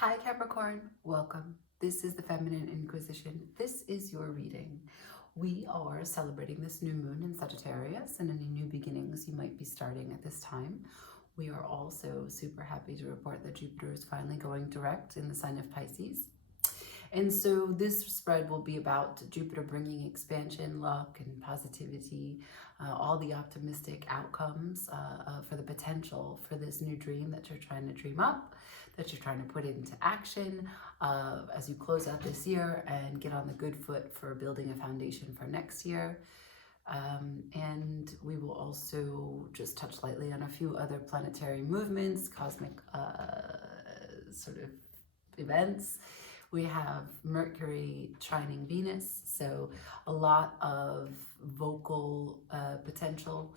Hi Capricorn, welcome. This is the Feminine Inquisition. This is your reading. We are celebrating this new moon in Sagittarius and any new beginnings you might be starting at this time. We are also super happy to report that Jupiter is finally going direct in the sign of Pisces. And so this spread will be about Jupiter bringing expansion, luck, and positivity, all the optimistic outcomes for the potential for this new dream that you're trying to dream up, that you're trying to put into action as you close out this year and get on the good foot for building a foundation for next year. And we will also just touch lightly on a few other planetary movements, cosmic sort of events. We have Mercury trining Venus, so a lot of vocal potential,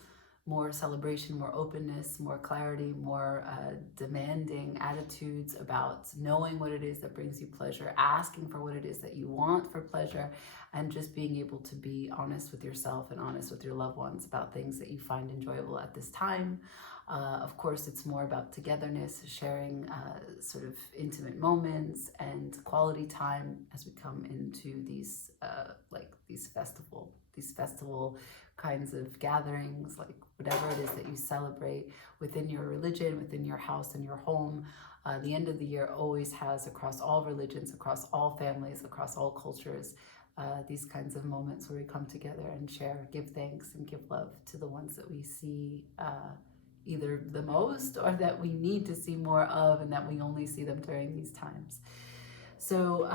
more celebration, more openness, more clarity, more demanding attitudes about knowing what it is that brings you pleasure, asking for what it is that you want for pleasure, and just being able to be honest with yourself and honest with your loved ones about things that you find enjoyable at this time. Of course, it's more about togetherness, sharing sort of intimate moments and quality time as we come into these these festival kinds of gatherings, like whatever it is that you celebrate within your religion, within your house and your home. The end of the year always has, across all religions, across all families, across all cultures, these kinds of moments where we come together and share, give thanks and give love to the ones that we see either the most or that we need to see more of, and that we only see them during these times. So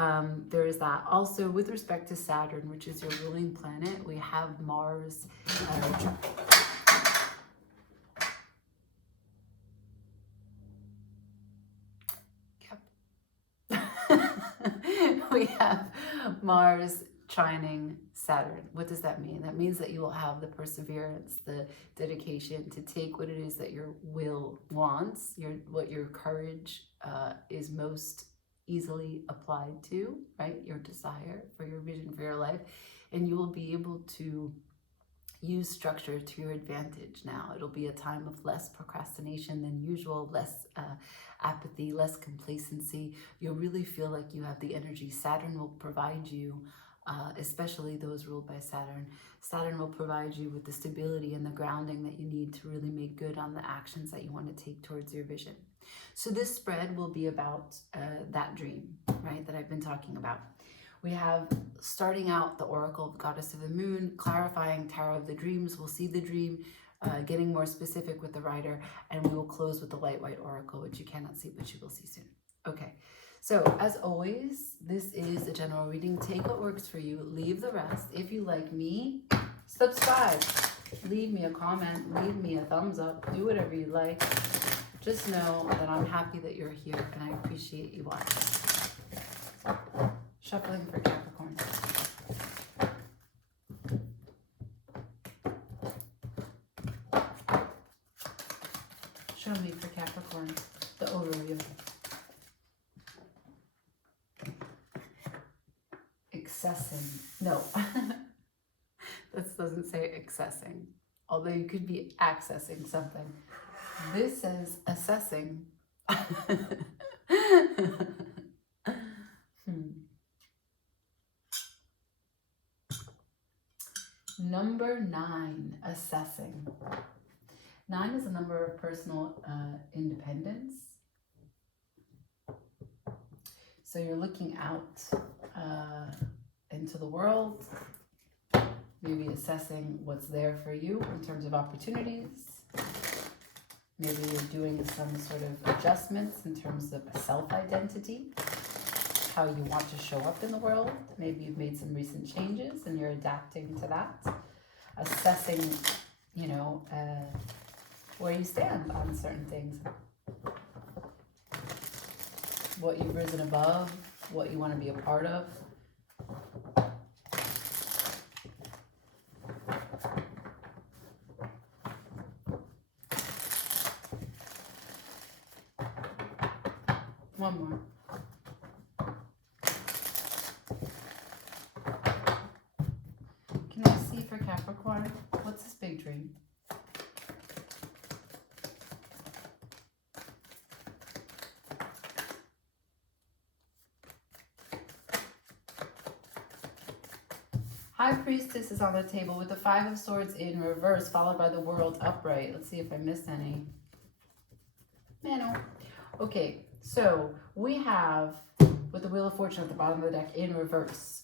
there is that. Also, with respect to Saturn, which is your ruling planet, we have Mars. We have Mars trining Saturn. What does that mean? That means that you will have the perseverance, the dedication to take what it is that your will wants, what your courage is most easily applied to, right? Your desire for your vision for your life, and you will be able to use structure to your advantage now. It'll be a time of less procrastination than usual, less apathy, less complacency. You'll really feel like you have the energy. Saturn will provide you, especially those ruled by Saturn. Saturn will provide you with the stability and the grounding that you need to really make good on the actions that you want to take towards your vision. So this spread will be about that dream, right, that I've been talking about. We have, starting out, the Oracle, Goddess of the Moon, clarifying Tarot of the Dreams. We'll see the dream, getting more specific with the writer, and we will close with the Light White Oracle, which you cannot see, but you will see soon. Okay, so as always, this is a general reading. Take what works for you, leave the rest. If you like me, subscribe, leave me a comment, leave me a thumbs up, do whatever you like. Just know that I'm happy that you're here and I appreciate you watching. Shuffling for Capricorn. Show me for Capricorn the overview. Accessing. No, this doesn't say accessing, although you could be accessing something. This says assessing. Number 9, assessing. 9 is a number of personal independence. So you're looking out into the world, maybe assessing what's there for you in terms of opportunities. Maybe you're doing some sort of adjustments in terms of self-identity, how you want to show up in the world. Maybe you've made some recent changes and you're adapting to that. Assessing, you know, where you stand on certain things. What you've risen above, what you want to be a part of. One more. Can I see for Capricorn? What's this big dream? High Priestess is on the table with the Five of Swords in reverse, followed by the World upright. Let's see if I missed any. No. Okay, so we have, with the Wheel of Fortune at the bottom of the deck in reverse,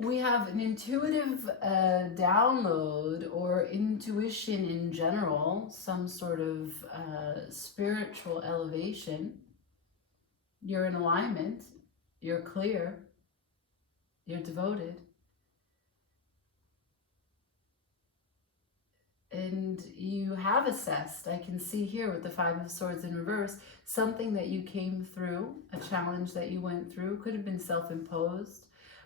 we have an intuitive download or intuition in general, some sort of spiritual elevation. You're in alignment, you're clear, you're devoted. And you have assessed, I can see here with the Five of Swords in reverse, something that you came through, a challenge that you went through, could have been self-imposed,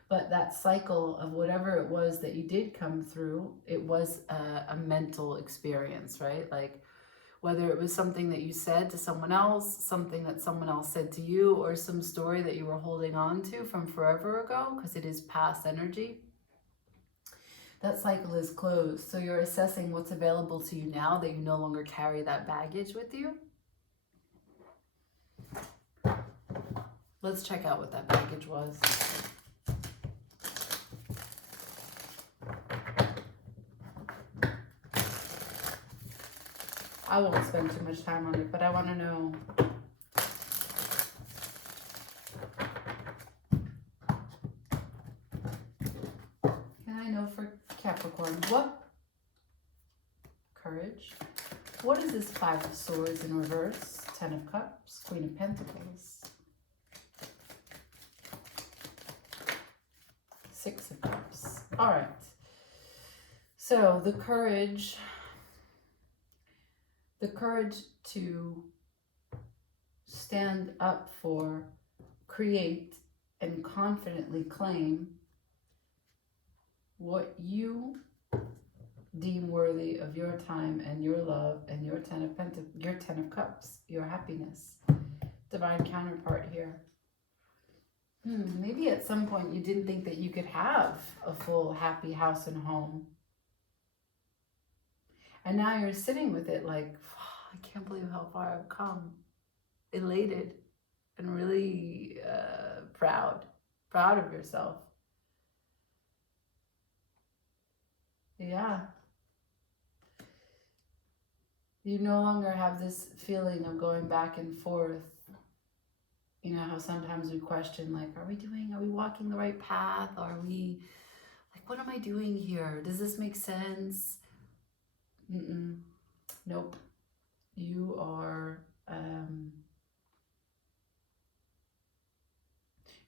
but that cycle of whatever it was that you did come through, it was a mental experience, right? Like whether it was something that you said to someone else, something that someone else said to you, or some story that you were holding on to from forever ago, because it is past energy. That cycle is closed. So you're assessing what's available to you now that you no longer carry that baggage with you. Let's check out what that baggage was. I won't spend too much time on it, but I want to know. Can I know for Capricorn, what? Courage. What is this Five of Swords in reverse? Ten of Cups, Queen of Pentacles. Six of Cups. All right. So the courage to stand up for, create, and confidently claim what you deem worthy of your time and your love and your Ten of Cups, your happiness. Divine counterpart here. Maybe at some point you didn't think that you could have a full happy house and home. And now you're sitting with it like, oh, I can't believe how far I've come. Elated and really proud of yourself. Yeah. You no longer have this feeling of going back and forth. You know how sometimes we question, like, are we walking the right path? Are we, like, what am I doing here? Does this make sense? Nope. You are,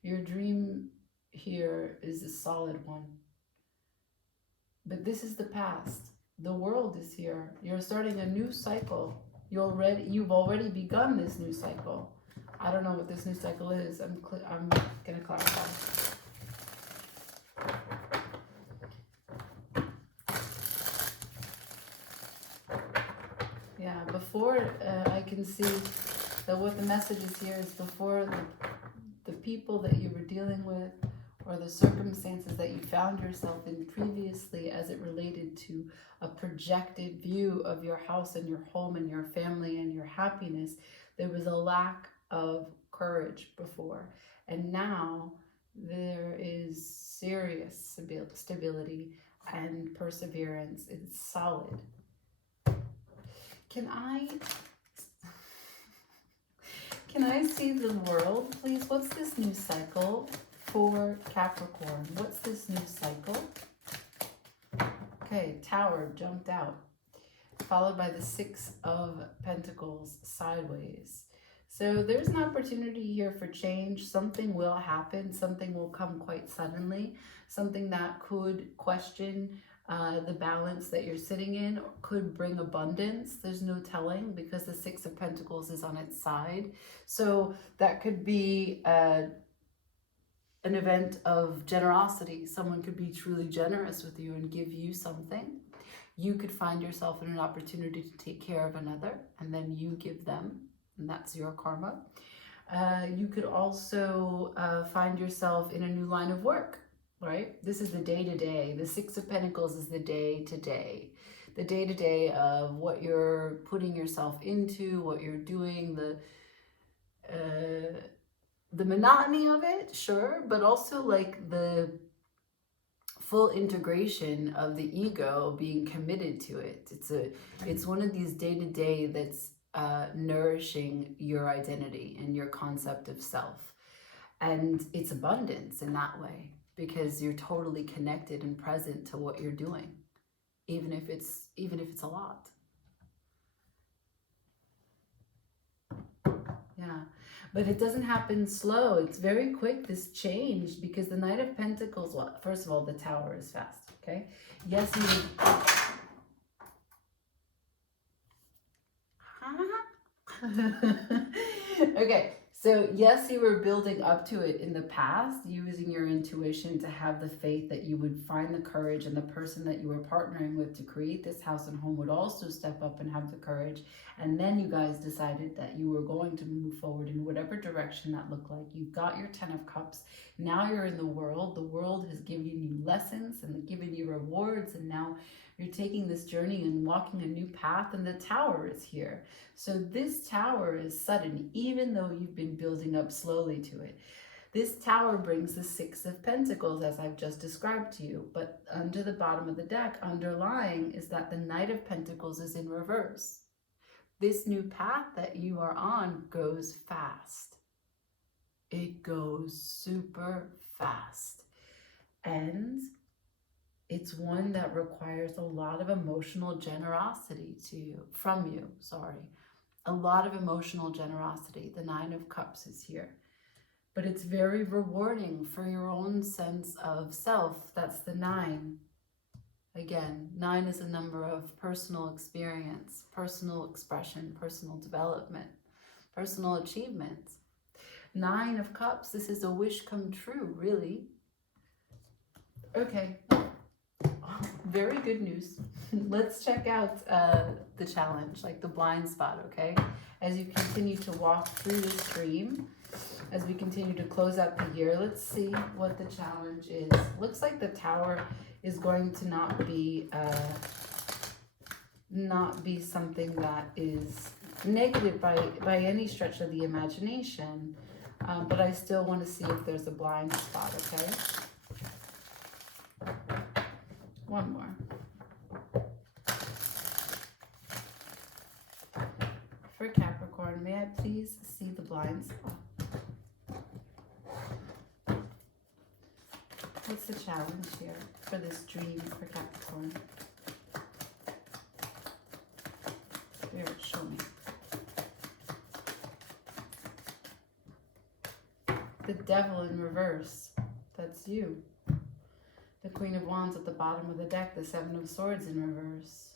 your dream here is a solid one. But this is the past. The world is here. You're starting a new cycle. You've already begun this new cycle. I don't know what this new cycle is. I'm going to clarify. Yeah, before I can see that what the message is here is before the people that you were dealing with or the circumstances that you found yourself in previously as it related to a projected view of your house and your home and your family and your happiness, there was a lack of courage before. And now there is serious stability and perseverance. It's solid. Can I see the world, please? What's this new cycle for Capricorn? What's this new cycle? Okay, Tower jumped out, followed by the Six of Pentacles sideways. So there's an opportunity here for change. Something will happen. Something will come quite suddenly. Something that could question the balance that you're sitting in, could bring abundance. There's no telling because the Six of Pentacles is on its side. So that could be an event of generosity. Someone could be truly generous with you and give you something. You could find yourself in an opportunity to take care of another, and then you give them, and that's your karma. You could also find yourself in a new line of work. Right? This is the day-to-day. The Six of Pentacles is the day-to-day. The day-to-day of what you're putting yourself into, what you're doing, the monotony of it, sure, but also like the full integration of the ego, being committed to it. It's one of these day-to-day that's nourishing your identity and your concept of self. And it's abundance in that way, because you're totally connected and present to what you're doing, even if it's a lot. Yeah, but it doesn't happen slow. It's very quick, this change, because the Knight of Pentacles, well, first of all, the Tower is fast, okay? Yes, okay, so yes, you were building up to it in the past, using your intuition to have the faith that you would find the courage, and the person that you were partnering with to create this house and home would also step up and have the courage. And then you guys decided that you were going to move forward in whatever direction that looked like. You've got your 10 of Cups. Now you're in the world. The world has given you lessons and given you rewards, and now you're taking this journey and walking a new path, and the Tower is here. So this Tower is sudden, even though you've been building up slowly to it. This Tower brings the 6 of Pentacles, as I've just described to you. But under the bottom of the deck, underlying, is that the Knight of Pentacles is in reverse. This new path that you are on goes fast. It goes super fast. And it's one that requires a lot of emotional generosity from you. A lot of emotional generosity. The 9 of Cups is here. But it's very rewarding for your own sense of self. That's the 9. Again, 9 is a number of personal experience, personal expression, personal development, personal achievements. 9 of Cups, this is a wish come true, really. Okay. Very good news. Let's check out the challenge, like the blind spot, okay? As you continue to walk through this dream, as we continue to close out the year, let's see what the challenge is. Looks like the Tower is going to not be something that is negative by any stretch of the imagination, but I still want to see if there's a blind spot, okay? One more. For Capricorn, may I please see the blind spot? What's the challenge here for this dream for Capricorn? Spirit, show me. The Devil in reverse. That's you. The Queen of Wands at the bottom of the deck. The 7 of Swords in reverse.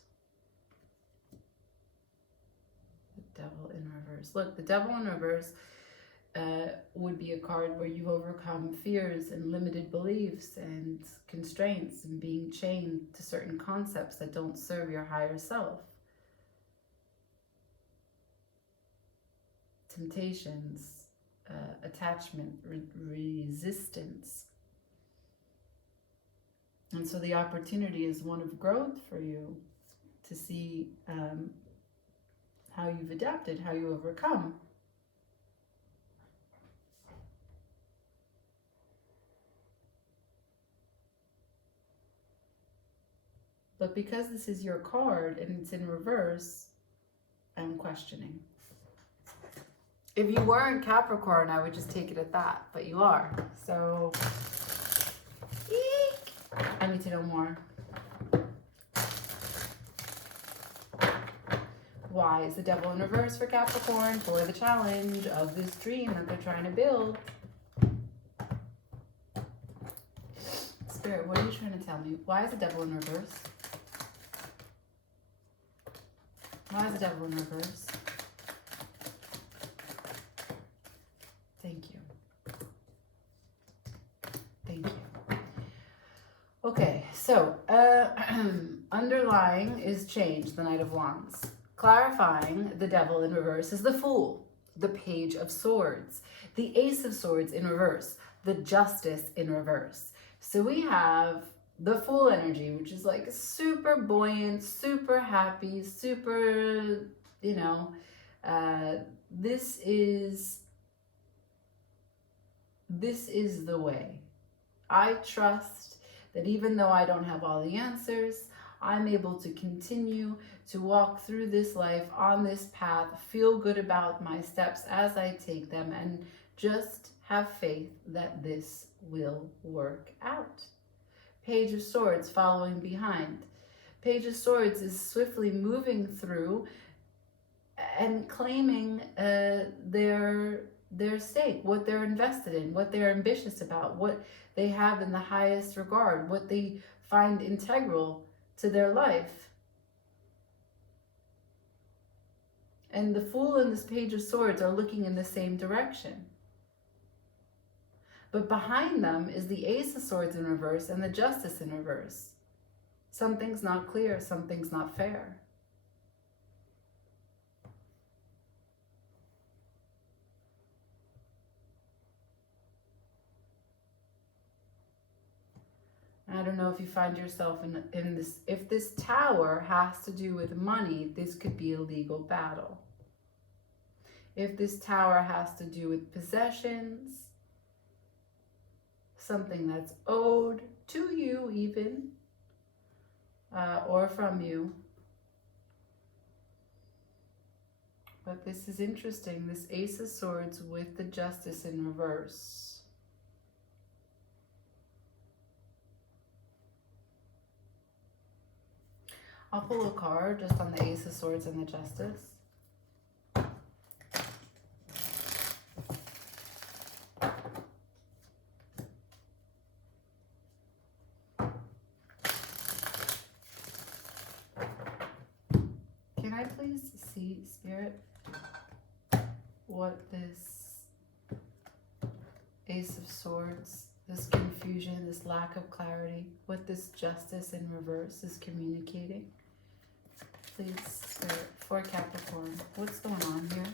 The Devil in reverse. Look, the Devil in reverse would be a card where you've overcome fears and limited beliefs and constraints and being chained to certain concepts that don't serve your higher self. Temptations, attachment, resistance. And so the opportunity is one of growth for you to see how you've adapted, how you overcome. But because this is your card and it's in reverse, I'm questioning. If you weren't Capricorn, I would just take it at that, but you are. So, eek. I need to know more. Why is the Devil in reverse for Capricorn for the challenge of this dream that they're trying to build? Spirit, what are you trying to tell me? Why is the Devil in reverse? Why is the Devil in reverse? Thank you. Thank you. Okay, so underlying is change, the Knight of Wands. Clarifying the Devil in reverse is the Fool, the Page of Swords, the Ace of Swords in reverse, the Justice in reverse. So we have the Fool energy, which is like super buoyant, super happy, super, you know, this is the way. I trust that even though I don't have all the answers, I'm able to continue to walk through this life on this path, feel good about my steps as I take them, and just have faith that this will work out. Page of Swords following behind. Page of Swords is swiftly moving through and claiming their stake, what they're invested in, what they're ambitious about, what they have in the highest regard, what they find integral to their life. And the Fool and this Page of Swords are looking in the same direction. But behind them is the Ace of Swords in reverse and the Justice in reverse. Something's not clear, something's not fair. I don't know if you find yourself in this, if this Tower has to do with money, this could be a legal battle. If this Tower has to do with possessions, something that's owed to you even, or from you. But this is interesting, this Ace of Swords with the Justice in reverse. I'll pull a card just on the Ace of Swords and the Justice. Can I please see, Spirit, what this Ace of Swords, this confusion, this lack of clarity, what this Justice in reverse is communicating? Please, Spirit, for Capricorn, what's going on here?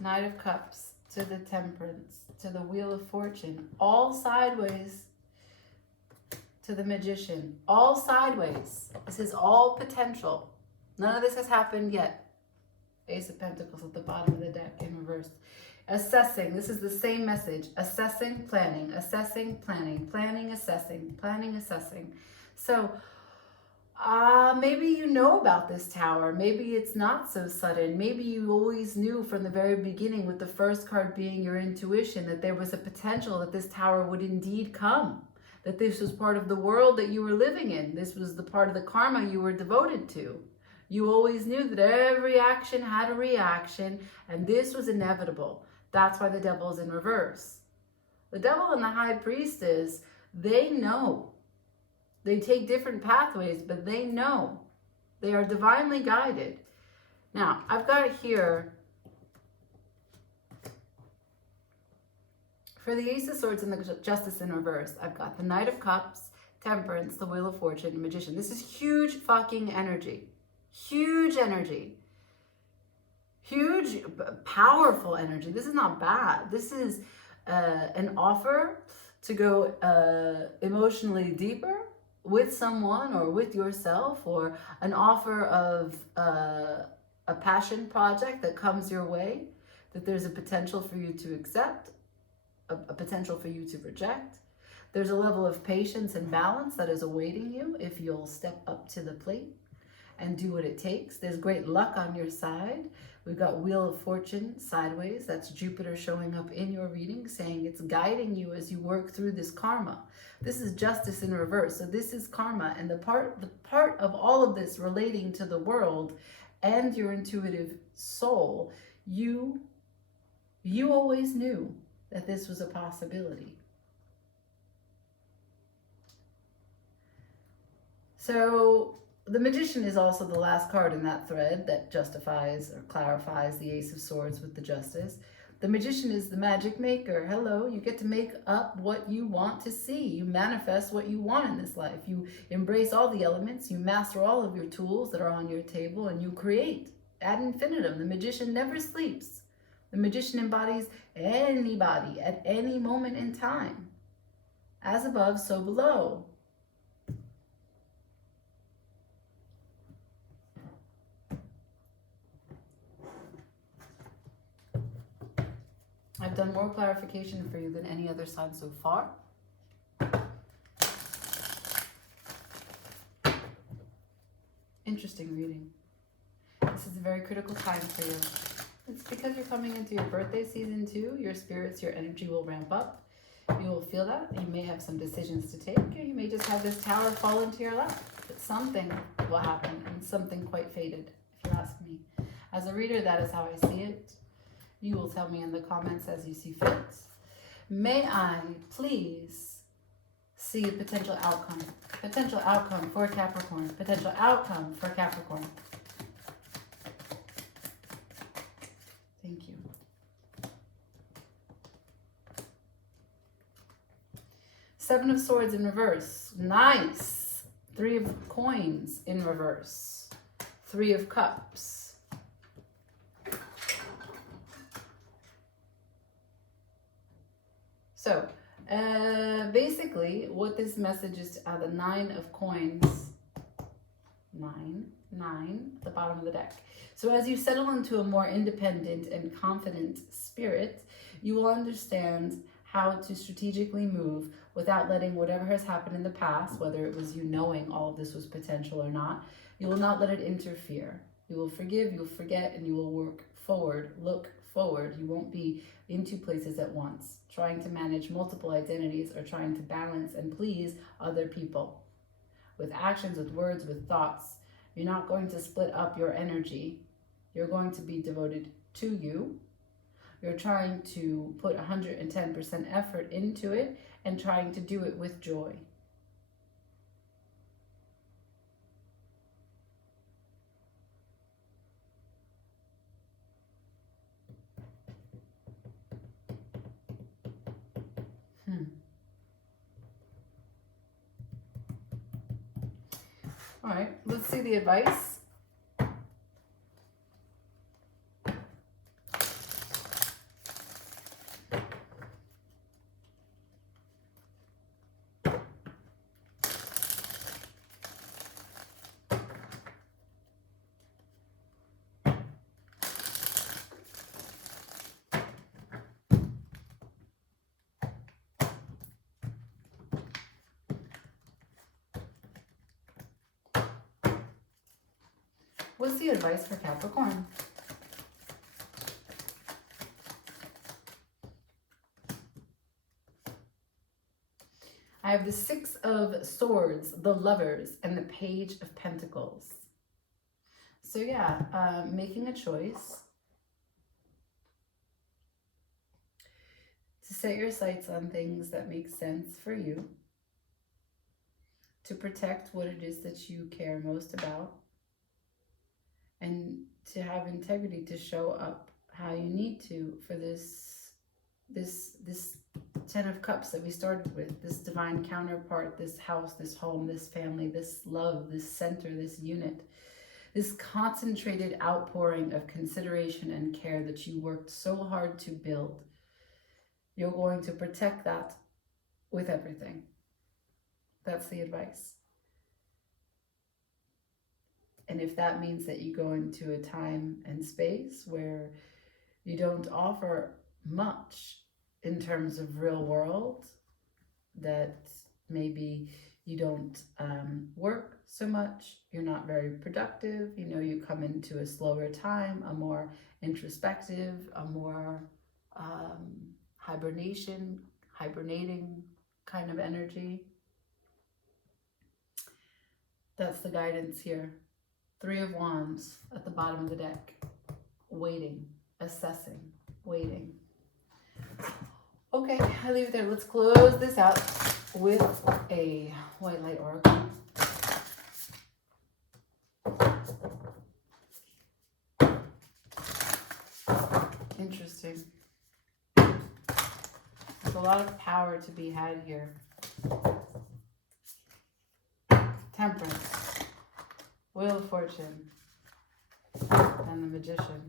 Knight of Cups to the Temperance, to the Wheel of Fortune, all sideways to the Magician, all sideways. This is all potential. None of this has happened yet. Ace of Pentacles at the bottom of the deck in reverse. Assessing, this is the same message. Assessing, planning, assessing, planning, planning, assessing, planning, assessing. So maybe you know about this Tower. Maybe it's not so sudden. Maybe you always knew from the very beginning, with the first card being your intuition, that there was a potential that this Tower would indeed come. That this was part of the world that you were living in. This was the part of the karma you were devoted to. You always knew that every action had a reaction, and this was inevitable. That's why the Devil is in reverse. The Devil and the High Priestess, they know. They take different pathways, but they know. They are divinely guided. Now, I've got here, for the Ace of Swords and the Justice in reverse, I've got the Knight of Cups, Temperance, the Wheel of Fortune, and Magician. This is huge fucking energy. Huge energy. Huge, powerful energy. This is not bad. This is an offer to go emotionally deeper with someone or with yourself, or an offer of a passion project that comes your way, that there's a potential for you to accept, a potential for you to reject. There's a level of patience and balance that is awaiting you if you'll step up to the plate and do what it takes. There's great luck on your side. We've got Wheel of Fortune sideways. That's Jupiter showing up in your reading, saying it's guiding you as you work through this karma. This is Justice in reverse. So this is karma, and the part of all of this relating to the world and your intuitive soul, you always knew that this was a possibility. So the Magician is also the last card in that thread that justifies or clarifies the Ace of Swords with the Justice. The Magician is the magic maker. Hello, you get to make up what you want to see. You manifest what you want in this life. You embrace all the elements. You master all of your tools that are on your table, and you create ad infinitum. The Magician never sleeps. The Magician embodies anybody at any moment in time. As above, so below. I've done more clarification for you than any other sign so far. Interesting reading. This is a very critical time for you. It's because you're coming into your birthday season too. Your spirits, your energy will ramp up. You will feel that. You may have some decisions to take, or you may just have this tower fall into your lap. But something will happen, and something quite fated, if you ask me. As a reader, that is how I see it. You will tell me in the comments as you see fit. May I please see a potential outcome? Potential outcome for Capricorn. Potential outcome for Capricorn. Thank you. Seven of Swords in reverse. Nice. Three of Coins in reverse. Three of Cups. So, basically, what this message is, the Nine of Coins. Nine, at the bottom of the deck. So as you settle into a more independent and confident spirit, you will understand how to strategically move without letting whatever has happened in the past, whether it was you knowing all of this was potential or not, you will not let it interfere. You will forgive, you will forget, and you will work forward, look forward. You won't be in two places at once, trying to manage multiple identities or trying to balance and please other people. With actions, with words, with thoughts, you're not going to split up your energy. You're going to be devoted to you. You're trying to put 110% effort into it and trying to do it with joy. All right, let's see the advice. What's the advice for Capricorn? I have the Six of Swords, the Lovers, and the Page of Pentacles. So yeah, making a choice to set your sights on things that make sense for you, to protect what it is that you care most about, and to have integrity to show up how you need to for this Ten of Cups that we started with, this divine counterpart, this house, this home, this family, this love, this center, this unit, this concentrated outpouring of consideration and care that you worked so hard to build. You're going to protect that with everything. That's the advice. And if that means that you go into a time and space where you don't offer much in terms of real world, that maybe you don't work so much, you're not very productive, you know, you come into a slower time, a more introspective, a more hibernating kind of energy. That's the guidance here. Three of Wands at the bottom of the deck. Waiting, assessing, waiting. Okay, I leave it there. Let's close this out with a white light oracle. Interesting. There's a lot of power to be had here. Temperance. Wheel of Fortune, and the Magician.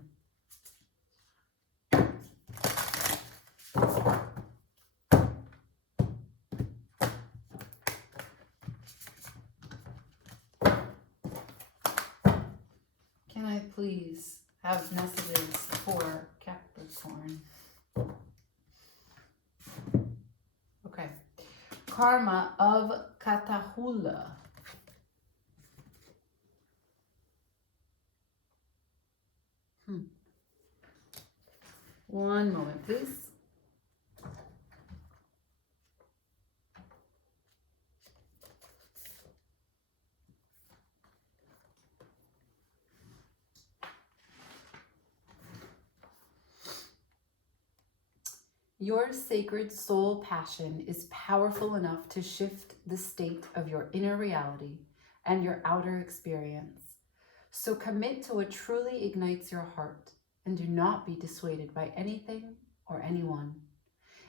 Can I please have messages for Capricorn? karma of Katahula. One moment, please. Your sacred soul passion is powerful enough to shift the state of your inner reality and your outer experience. So commit to what truly ignites your heart and do not be dissuaded by anything or anyone.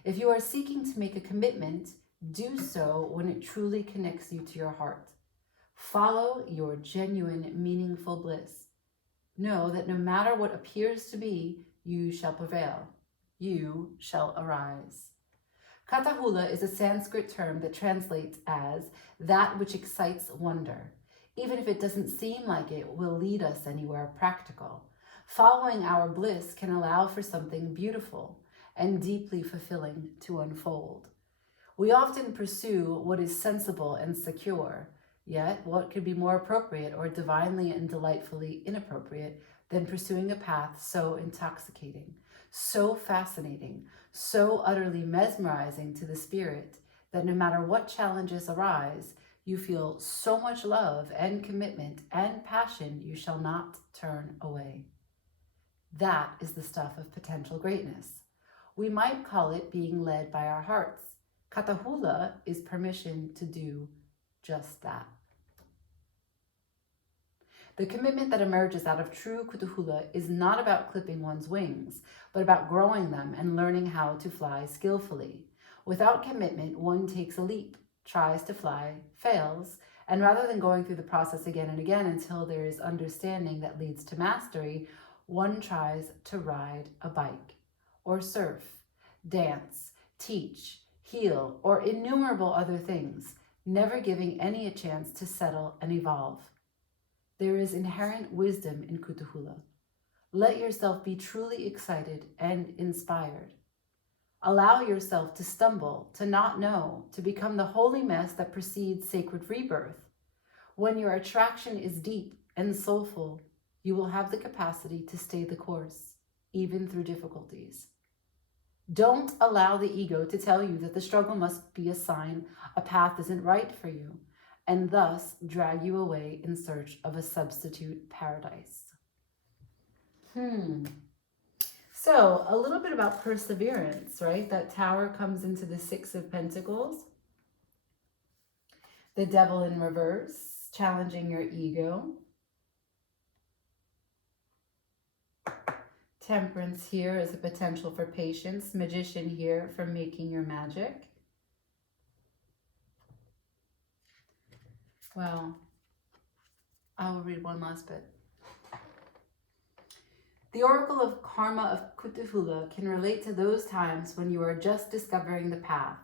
If you are seeking to make a commitment, do so when it truly connects you to your heart. Follow your genuine, meaningful bliss. Know that no matter what appears to be, you shall prevail. You shall arise. Katahula is a Sanskrit term that translates as that which excites wonder, even if it doesn't seem like it will lead us anywhere practical. Following our bliss can allow for something beautiful and deeply fulfilling to unfold. We often pursue what is sensible and secure, yet what could be more appropriate or divinely and delightfully inappropriate than pursuing a path so intoxicating, so fascinating, so utterly mesmerizing to the spirit that no matter what challenges arise, you feel so much love and commitment and passion you shall not turn away. That is the stuff of potential greatness. We might call it being led by our hearts. Katahula is permission to do just that. The commitment that emerges out of true Kutuhula is not about clipping one's wings, but about growing them and learning how to fly skillfully. Without commitment, one takes a leap, tries to fly, fails, and rather than going through the process again and again until there is understanding that leads to mastery, one tries to ride a bike, or surf, dance, teach, heal, or innumerable other things, never giving any a chance to settle and evolve. There is inherent wisdom in Kutuhula. Let yourself be truly excited and inspired. Allow yourself to stumble, to not know, to become the holy mess that precedes sacred rebirth. When your attraction is deep and soulful, you will have the capacity to stay the course, even through difficulties. Don't allow the ego to tell you that the struggle must be a sign a path isn't right for you, and thus drag you away in search of a substitute paradise. So a little bit about perseverance, right? That Tower comes into the Six of Pentacles. The Devil in reverse, challenging your ego. Temperance here is a potential for patience. Magician here for making your magic. Well, I will read one last bit. The oracle of karma of Kutuhula can relate to those times when you are just discovering the path,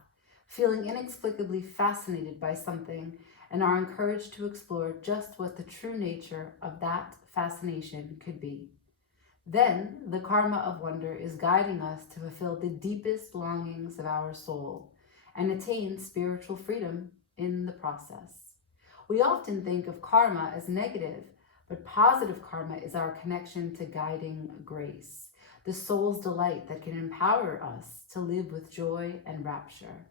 feeling inexplicably fascinated by something, and are encouraged to explore just what the true nature of that fascination could be. Then, the karma of wonder is guiding us to fulfill the deepest longings of our soul and attain spiritual freedom in the process. We often think of karma as negative, but positive karma is our connection to guiding grace, the soul's delight that can empower us to live with joy and rapture.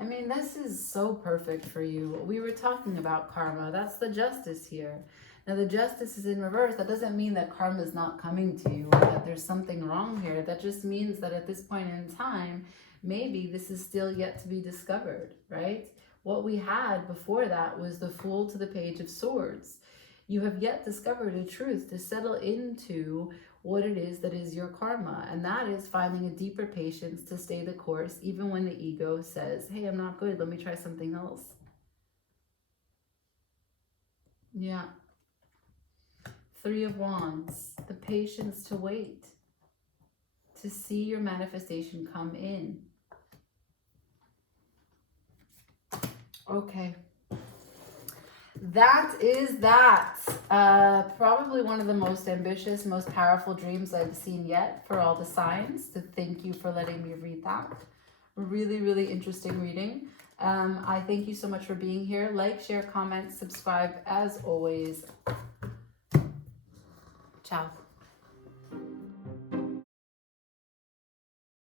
I mean, this is so perfect for you. We were talking about karma. That's the Justice here. Now, the Justice is in reverse. That doesn't mean that karma is not coming to you or that there's something wrong here. That just means that at this point in time, maybe this is still yet to be discovered, right? What we had before that was the Fool to the Page of Swords. You have yet discovered a truth to settle into what it is that is your karma. And that is finding a deeper patience to stay the course, even when the ego says, hey, I'm not good, let me try something else. Yeah. Three of Wands, the patience to wait, to see your manifestation come in. Okay. That is that. Probably one of the most ambitious, most powerful dreams I've seen yet for all the signs. So thank you for letting me read that. Really, really interesting reading. I thank you so much for being here. Like, share, comment, subscribe. As always, ciao.